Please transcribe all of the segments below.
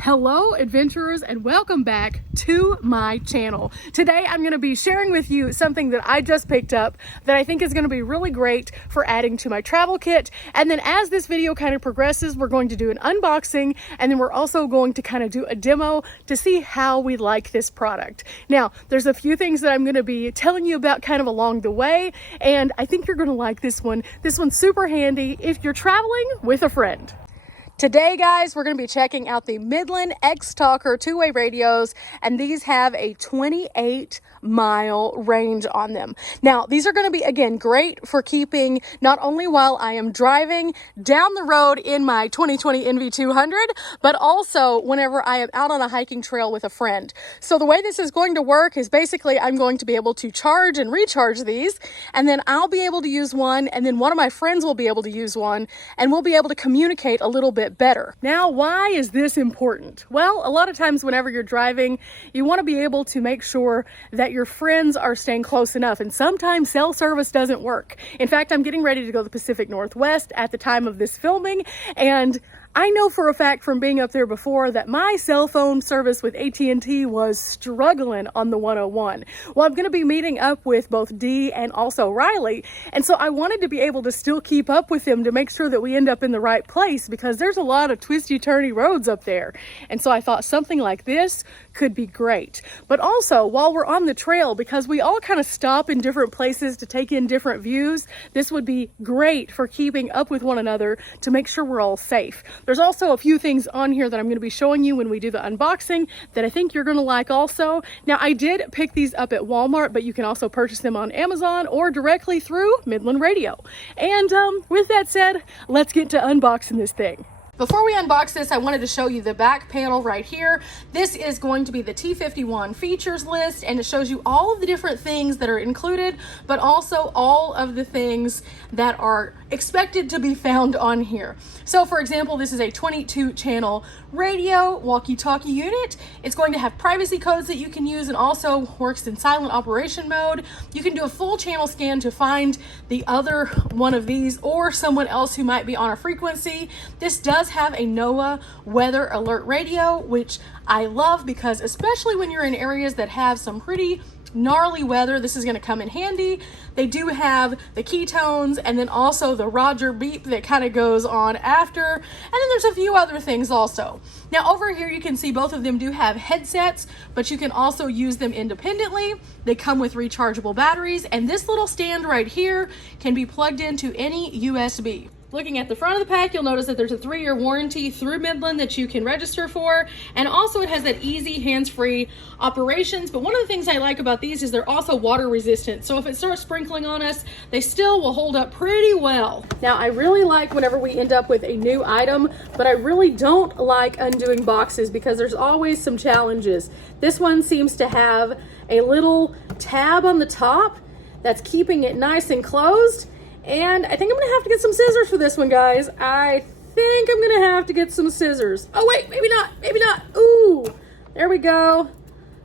Hello adventurers, and welcome back to my channel. Today I'm going to be sharing with you something that I just picked up that I think is going to be really great for adding to my travel kit. And then as this video kind of progresses, we're going to do an unboxing, and then we're also going to kind of do a demo to see how we like this product. Now, there's a few things that I'm going to be telling you about kind of along the way, and I think you're going to like this one. This one's super handy if you're traveling with a friend. Today, guys, we're going to be checking out the Midland X Talker two-way radios, and these have a 28-mile range on them. Now, these are going to be, again, great for keeping not only while I am driving down the road in my 2020 NV200, but also whenever I am out on a hiking trail with a friend. So the way this is going to work is basically I'm going to be able to charge and recharge these, and then I'll be able to use one, and then one of my friends will be able to use one, and we'll be able to communicate a little bit better. Now, why is this important? Well, a lot of times whenever you're driving, you want to be able to make sure that your friends are staying close enough, and sometimes cell service doesn't work. In fact, I'm getting ready to go to the Pacific Northwest at the time of this filming, and I know for a fact from being up there before that my cell phone service with AT&T was struggling on the 101. Well, I'm going to be meeting up with both Dee and also Riley, and so I wanted to be able to still keep up with them to make sure that we end up in the right place, because there's a lot of twisty-turny roads up there. And so I thought something like this could be great. But also, while we're on the trail, because we all kind of stop in different places to take in different views, this would be great for keeping up with one another to make sure we're all safe. There's also a few things on here that I'm going to be showing you when we do the unboxing that I think you're going to like also. Now, I did pick these up at Walmart, but you can also purchase them on Amazon or directly through Midland Radio. And with that said, let's get to unboxing this thing. Before we unbox this, I wanted to show you the back panel right here. This is going to be the T51 features list, and it shows you all of the different things that are included, but also all of the things that are expected to be found on here. So for example, this is a 22-channel radio walkie-talkie unit. It's going to have privacy codes that you can use and also works in silent operation mode. You can do a full channel scan to find the other one of these or someone else who might be on a frequency. This does have a NOAA weather alert radio, which I love because especially when you're in areas that have some pretty gnarly weather, this is going to come in handy. They do have the keytones and then also the Roger beep that kind of goes on after. And then there's a few other things also. Now over here you can see both of them do have headsets, but you can also use them independently. They come with rechargeable batteries, and this little stand right here can be plugged into any USB. Looking at the front of the pack, you'll notice that there's a 3-year warranty through Midland that you can register for, and also it has that easy hands-free operations. But one of the things I like about these is they're also water resistant, so if it starts sprinkling on us, they still will hold up pretty well. Now, I really like whenever we end up with a new item, but I really don't like undoing boxes because there's always some challenges. This one seems to have a little tab on the top that's keeping it nice and closed. And I think I'm gonna have to get some scissors for this one, guys. I think I'm gonna have to get some scissors. Oh wait, maybe not, maybe not. Ooh, there we go.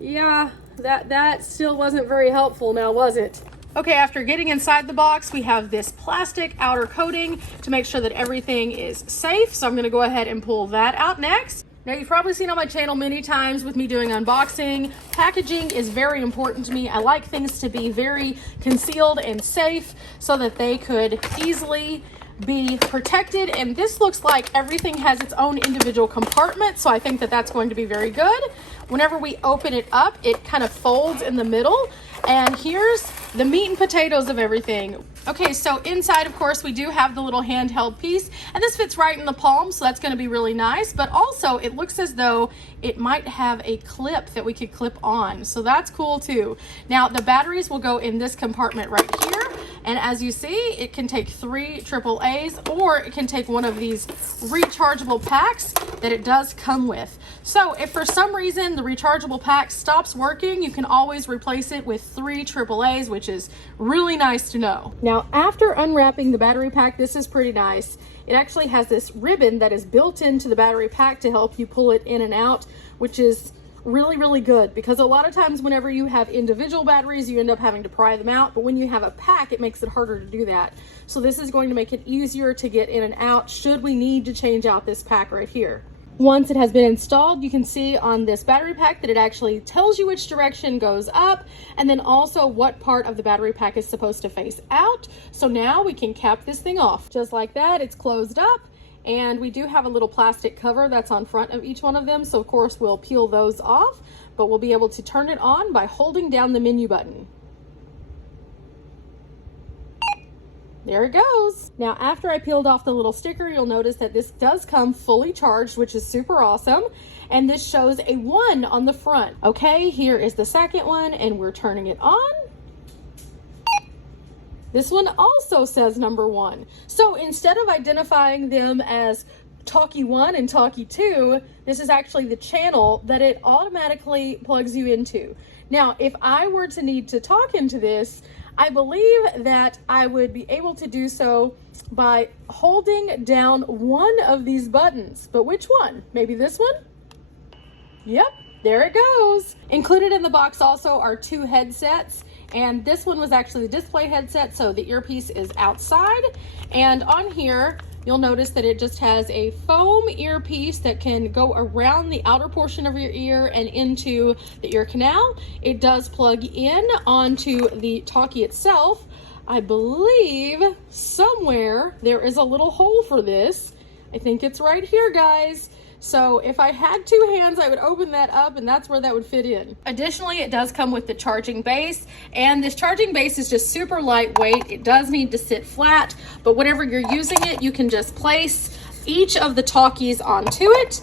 Yeah, that still wasn't very helpful now, was it? Okay, after getting inside the box, we have this plastic outer coating to make sure that everything is safe. So I'm gonna go ahead and pull that out next. Now, you've probably seen on my channel many times with me doing unboxing. Packaging is very important to me. I like things to be very concealed and safe so that they could easily be protected. And this looks like everything has its own individual compartment, so I think that that's going to be very good. Whenever we open it up, it kind of folds in the middle, and here's the meat and potatoes of everything. Okay, so inside, of course, we do have the little handheld piece, and this fits right in the palm, so that's going to be really nice. But also, it looks as though it might have a clip that we could clip on, so that's cool too. Now, the batteries will go in this compartment right here, and as you see, it can take 3 AAAs, or it can take one of these rechargeable packs that it does come with. So if for some reason the rechargeable pack stops working, you can always replace it with 3 AAAs, which is really nice to know. Now, after unwrapping the battery pack, this is pretty nice. It actually has this ribbon that is built into the battery pack to help you pull it in and out, which is really, really good, because a lot of times whenever you have individual batteries, you end up having to pry them out, but when you have a pack, it makes it harder to do that. So this is going to make it easier to get in and out should we need to change out this pack right here. Once it has been installed, you can see on this battery pack that it actually tells you which direction goes up, and then also what part of the battery pack is supposed to face out. So now we can cap this thing off. Just like that, it's closed up, and we do have a little plastic cover that's on front of each one of them. So of course we'll peel those off, but we'll be able to turn it on by holding down the menu button. There it goes. Now, after I peeled off the little sticker, you'll notice that this does come fully charged, which is super awesome. And this shows a 1 on the front. Okay, here is the second one, and we're turning it on. This one also says number 1. So instead of identifying them as Talkie 1 and Talkie 2, this is actually the channel that it automatically plugs you into. Now, if I were to need to talk into this, I believe that I would be able to do so by holding down one of these buttons. But which one? Maybe this one? Yep, there it goes. Included in the box also are 2 headsets, and this one was actually the display headset, so the earpiece is outside. And on here, you'll notice that it just has a foam earpiece that can go around the outer portion of your ear and into the ear canal. It does plug in onto the talkie itself. I believe somewhere there is a little hole for this. I think it's right here, guys. So if I had 2 hands, I would open that up, and that's where that would fit in. Additionally, it does come with the charging base, and this charging base is just super lightweight. It does need to sit flat, but whenever you're using it, you can just place each of the talkies onto it,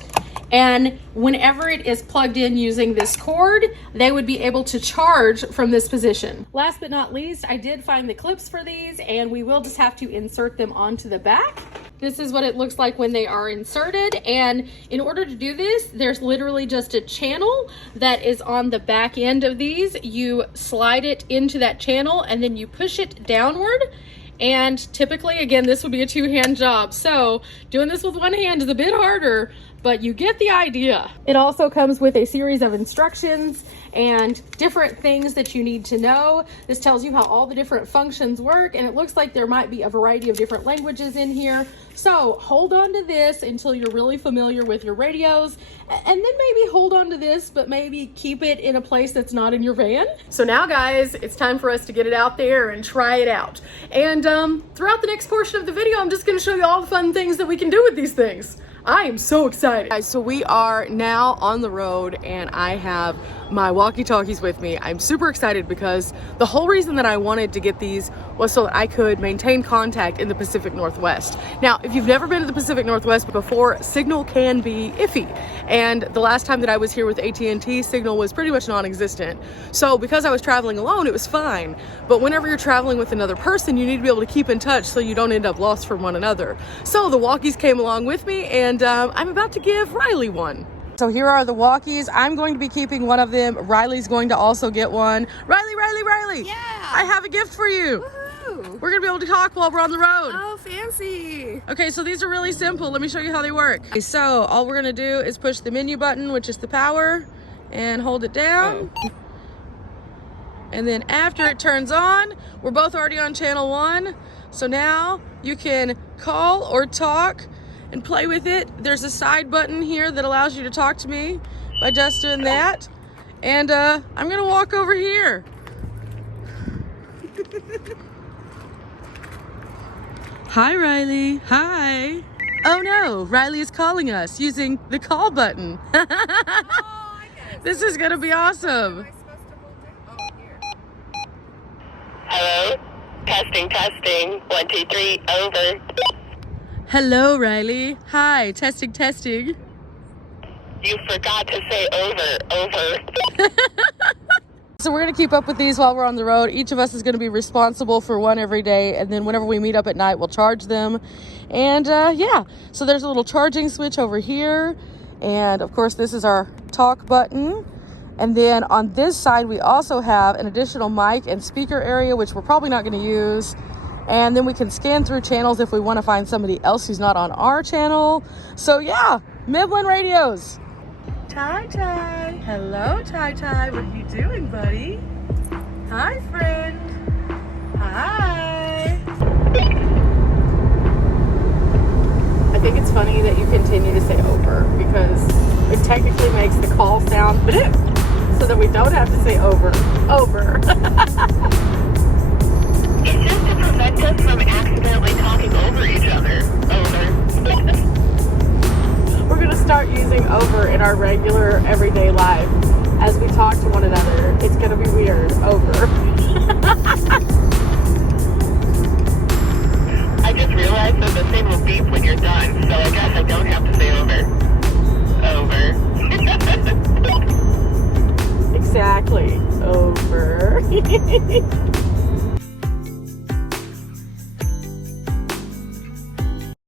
and whenever it is plugged in using this cord, they would be able to charge from this position. Last but not least, I did find the clips for these, and we will just have to insert them onto the back. This is what it looks like when they are inserted, and in order to do this, there's literally just a channel that is on the back end of these. You slide it into that channel, and then you push it downward. And typically, again, this would be a 2-hand job. So doing this with one hand is a bit harder, but you get the idea. It also comes with a series of instructions and different things that you need to know. This tells you how all the different functions work, and it looks like there might be a variety of different languages in here. So hold on to this until you're really familiar with your radios, and then maybe hold on to this, but maybe keep it in a place that's not in your van. So now, guys, it's time for us to get it out there and try it out. And throughout the next portion of the video, I'm just gonna show you all the fun things that we can do with these things. I am so excited. Guys, so we are now on the road, and I have my walkie-talkies with me. I'm super excited because the whole reason that I wanted to get these was so that I could maintain contact in the Pacific Northwest. Now, if you've never been to the Pacific Northwest before, signal can be iffy. And the last time that I was here with AT&T, signal was pretty much non-existent. So because I was traveling alone, it was fine. But whenever you're traveling with another person, you need to be able to keep in touch so you don't end up lost from one another. So the walkies came along with me, and I'm about to give Riley one. So here are the walkies. I'm going to be keeping one of them. Riley's going to also get one. Riley! Yeah! I have a gift for you. Woohoo! We're gonna be able to talk while we're on the road. Oh, fancy. Okay, so these are really simple. Let me show you how they work. Okay, so all we're gonna do is push the menu button, which is the power, and hold it down. Oh. And then after it turns on, we're both already on channel 1. So now you can call or talk and play with it. There's a side button here that allows you to talk to me by just doing that. And I'm gonna walk over here. Hi, Riley. Hi. Oh no, Riley is calling us using the call button. Oh, I get it. This is gonna be awesome. Am I supposed to hold it? Oh, here. Hello? Testing. 1, 2, 3, over. Hello, Riley. Hi, testing. You forgot to say over. So we're gonna keep up with these while we're on the road. Each of us is gonna be responsible for one every day, and then whenever we meet up at night, we'll charge them. And yeah, so there's a little charging switch over here, and of course this is our talk button. And then on this side, we also have an additional mic and speaker area, which we're probably not gonna use. And then we can scan through channels if we wanna find somebody else who's not on our channel. So yeah, Midland radios. Ty. Hello, Ty. What are you doing, buddy? Hi, friend. Hi. think it's funny that you continue to say over because it technically makes the call sound so that we don't have to say over. It's just to prevent us from accidentally talking over each other. Over. We're going to start using over in our regular everyday life as we talk to one another. It's going to be weird. Over. I just realized that the thing will beep when you're done, so I guess I don't have to say over. Over. Exactly. Over.